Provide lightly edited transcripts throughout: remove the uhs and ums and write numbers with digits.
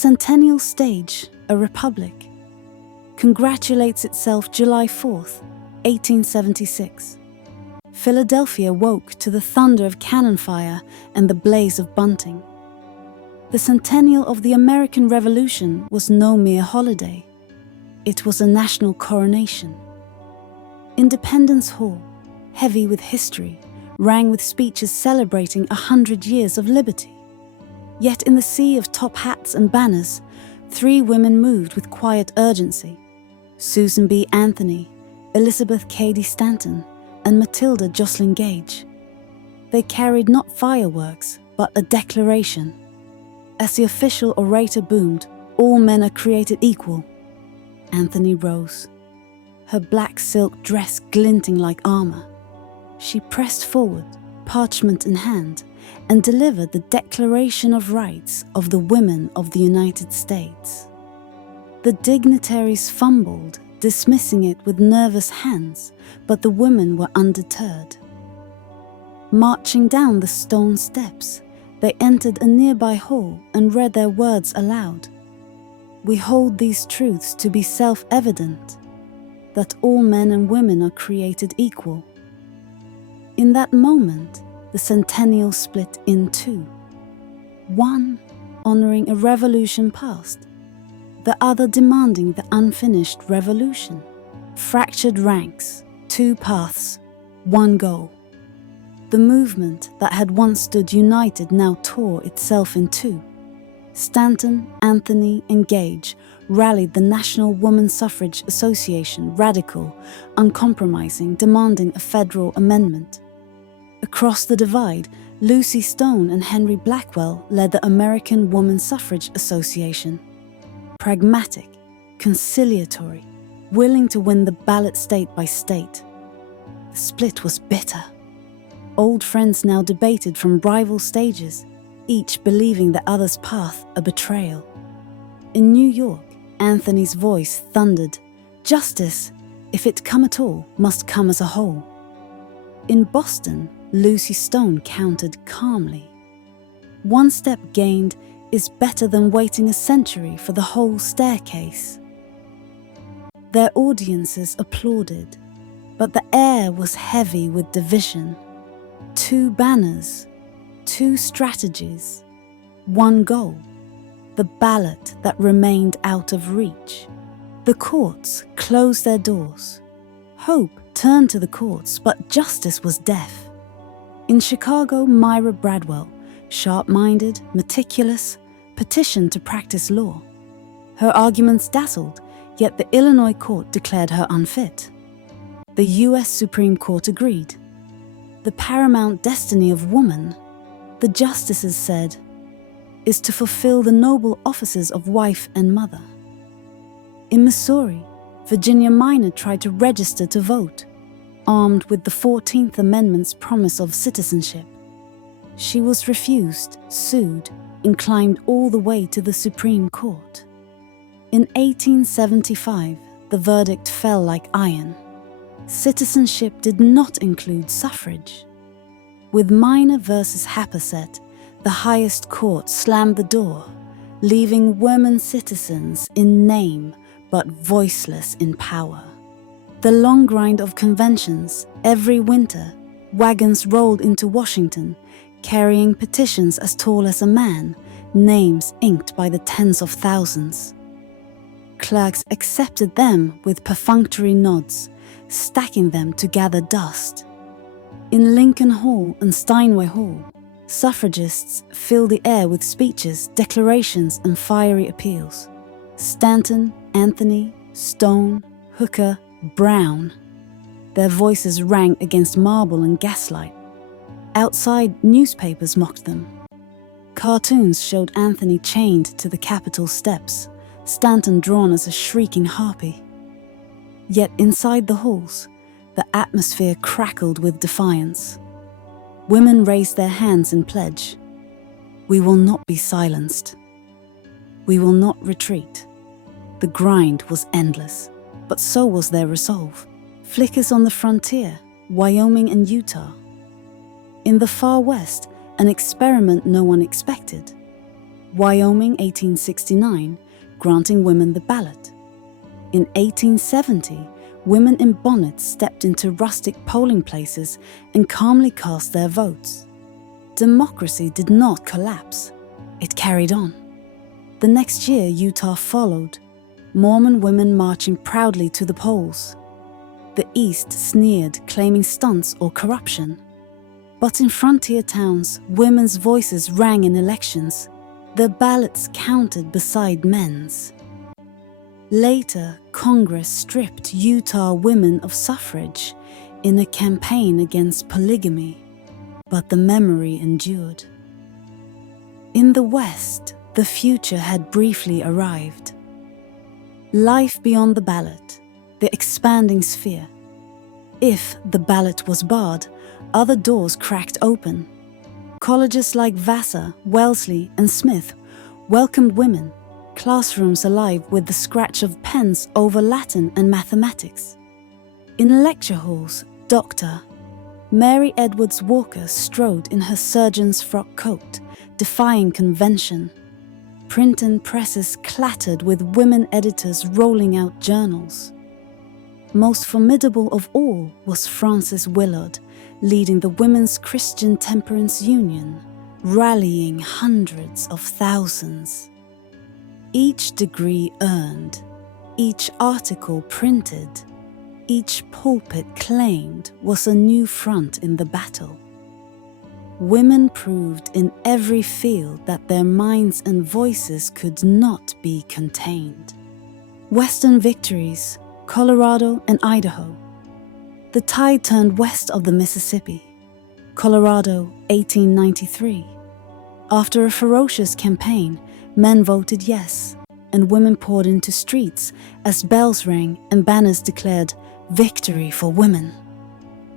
centennial stage, a republic, congratulates itself July 4th, 1876. Philadelphia woke to the thunder of cannon fire and the blaze of bunting. The centennial of the American Revolution was no mere holiday. It was a national coronation. Independence Hall, heavy with history, rang with speeches celebrating 100 years of liberty. Yet in the sea of top hats and banners, 3 women moved with quiet urgency: Susan B. Anthony, Elizabeth Cady Stanton, and Matilda Joslyn Gage. They carried not fireworks, but a declaration. As the official orator boomed, "All men are created equal," Anthony rose, her black silk dress glinting like armor. She pressed forward, parchment in hand, and delivered the Declaration of Rights of the Women of the United States. The dignitaries fumbled, dismissing it with nervous hands, but the women were undeterred. Marching down the stone steps, they entered a nearby hall and read their words aloud. "We hold these truths to be self-evident, that all men and women are created equal." In that moment, the centennial split in 2. One honoring a revolution past, the other demanding the unfinished revolution. Fractured ranks, 2 paths, 1 goal. The movement that had once stood united now tore itself in 2. Stanton, Anthony, and Gage rallied the National Woman Suffrage Association, radical, uncompromising, demanding a federal amendment. Across the divide, Lucy Stone and Henry Blackwell led the American Woman Suffrage Association. Pragmatic, conciliatory, willing to win the ballot state by state. The split was bitter. Old friends now debated from rival stages, each believing the other's path a betrayal. In New York, Anthony's voice thundered, "Justice, if it come at all, must come as a whole." In Boston, Lucy Stone countered calmly, "One step gained is better than waiting a century for the whole staircase." Their audiences applauded, but the air was heavy with division. 2 banners, 2 strategies, 1 goal, the ballot that remained out of reach. The courts closed their doors. Hope turned to the courts, but justice was deaf. In Chicago, Myra Bradwell, sharp-minded, meticulous, petitioned to practice law. Her arguments dazzled, yet the Illinois court declared her unfit. The U.S. Supreme Court agreed. The paramount destiny of woman, the justices said, is to fulfill the noble offices of wife and mother. In Missouri, Virginia Minor tried to register to vote, armed with the 14th Amendment's promise of citizenship. She was refused, sued, and climbed all the way to the Supreme Court. In 1875, the verdict fell like iron. Citizenship did not include suffrage. With Minor versus Happersett, the highest court slammed the door, leaving women citizens in name but voiceless in power. The long grind of conventions, every winter, wagons rolled into Washington, carrying petitions as tall as a man, names inked by the tens of thousands. Clerks accepted them with perfunctory nods, stacking them to gather dust. In Lincoln Hall and Steinway Hall, suffragists filled the air with speeches, declarations, and fiery appeals. Stanton, Anthony, Stone, Hooker, Brown. Their voices rang against marble and gaslight. Outside, newspapers mocked them. Cartoons showed Anthony chained to the Capitol steps, Stanton drawn as a shrieking harpy. Yet inside the halls, the atmosphere crackled with defiance. Women raised their hands in pledge. "We will not be silenced. We will not retreat." The grind was endless, but so was their resolve. Flickers on the frontier, Wyoming and Utah. In the far west, an experiment no one expected. Wyoming 1869, granting women the ballot. In 1870, women in bonnets stepped into rustic polling places and calmly cast their votes. Democracy did not collapse. It carried on. The next year, Utah followed, Mormon women marching proudly to the polls. The East sneered, claiming stunts or corruption. But in frontier towns, women's voices rang in elections. Their ballots counted beside men's. Later, Congress stripped Utah women of suffrage in a campaign against polygamy, but the memory endured. In the West, the future had briefly arrived. Life beyond the ballot, the expanding sphere. If the ballot was barred, other doors cracked open. Colleges like Vassar, Wellesley, and Smith welcomed women, classrooms alive with the scratch of pens over Latin and mathematics. In lecture halls, Dr. Mary Edwards Walker strode in her surgeon's frock coat, defying convention. Printing presses clattered with women editors rolling out journals. Most formidable of all was Frances Willard, leading the Women's Christian Temperance Union, rallying hundreds of thousands. Each degree earned, each article printed, each pulpit claimed was a new front in the battle. Women proved in every field that their minds and voices could not be contained. Western victories, Colorado and Idaho. The tide turned west of the Mississippi. Colorado, 1893. After a ferocious campaign, men voted yes, and women poured into streets as bells rang and banners declared victory for women.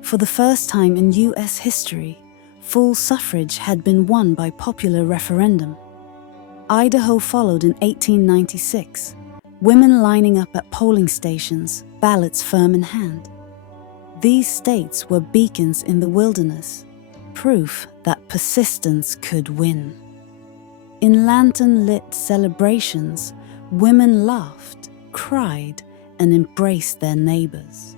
For the first time in U.S. history, full suffrage had been won by popular referendum. Idaho followed in 1896, women lining up at polling stations, ballots firm in hand. These states were beacons in the wilderness, proof that persistence could win. In lantern-lit celebrations, women laughed, cried, and embraced their neighbors.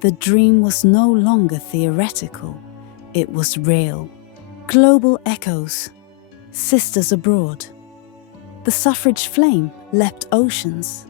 The dream was no longer theoretical. It was real. Global echoes, sisters abroad. The suffrage flame leapt oceans.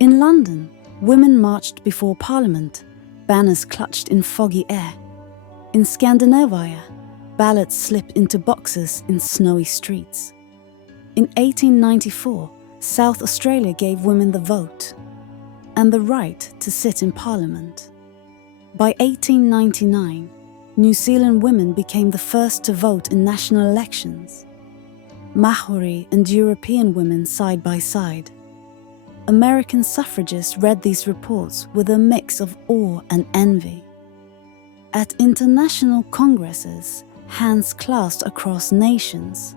In London, women marched before Parliament, banners clutched in foggy air. In Scandinavia, ballots slipped into boxes in snowy streets. In 1894, South Australia gave women the vote and the right to sit in Parliament. By 1899, New Zealand women became the first to vote in national elections. Maori and European women side by side. American suffragists read these reports with a mix of awe and envy. At international congresses, hands clasped across nations.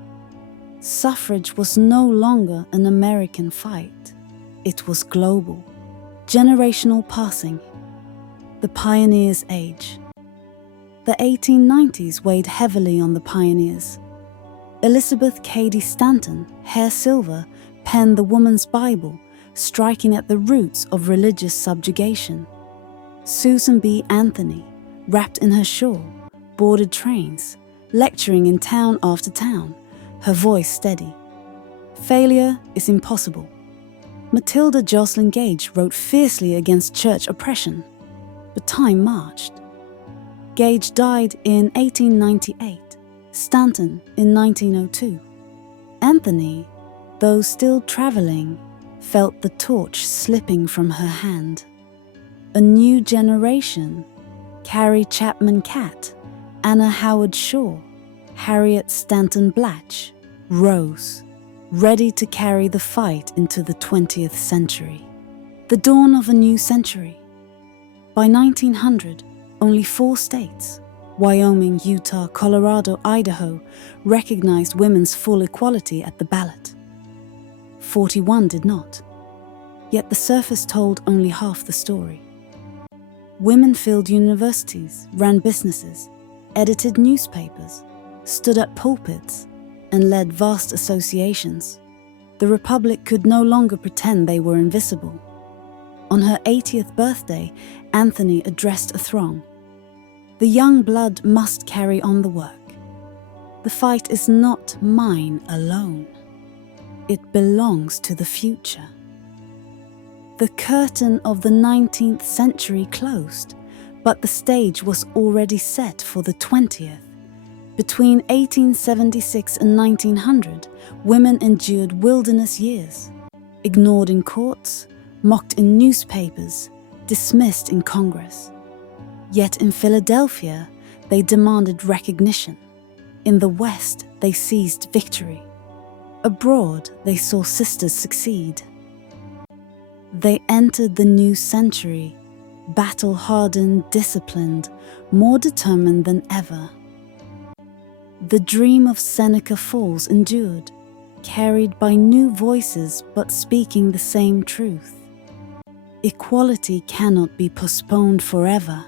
Suffrage was no longer an American fight. It was global. Generational passing. The pioneers' age. The 1890s weighed heavily on the pioneers. Elizabeth Cady Stanton, hair silver, penned the Woman's Bible, striking at the roots of religious subjugation. Susan B. Anthony, wrapped in her shawl, boarded trains, lecturing in town after town, her voice steady. Failure is impossible. Matilda Joslyn Gage wrote fiercely against church oppression, but time marched. Gage died in 1898, Stanton in 1902. Anthony, though still traveling, felt the torch slipping from her hand. A new generation, Carrie Chapman Catt, Anna Howard Shaw, Harriet Stanton Blatch, rose, ready to carry the fight into the 20th century. The dawn of a new century. By 1900, only 4 states, Wyoming, Utah, Colorado, Idaho, recognized women's full equality at the ballot. 41 did not. Yet the surface told only half the story. Women filled universities, ran businesses, edited newspapers, stood at pulpits, and led vast associations. The Republic could no longer pretend they were invisible. On her 80th birthday, Anthony addressed a throng. The young blood must carry on the work. The fight is not mine alone. It belongs to the future. The curtain of the 19th century closed, but the stage was already set for the 20th. Between 1876 and 1900, women endured wilderness years, ignored in courts, mocked in newspapers, dismissed in Congress. Yet in Philadelphia, they demanded recognition. In the West, they seized victory. Abroad, they saw sisters succeed. They entered the new century, battle-hardened, disciplined, more determined than ever. The dream of Seneca Falls endured, carried by new voices but speaking the same truth. Equality cannot be postponed forever.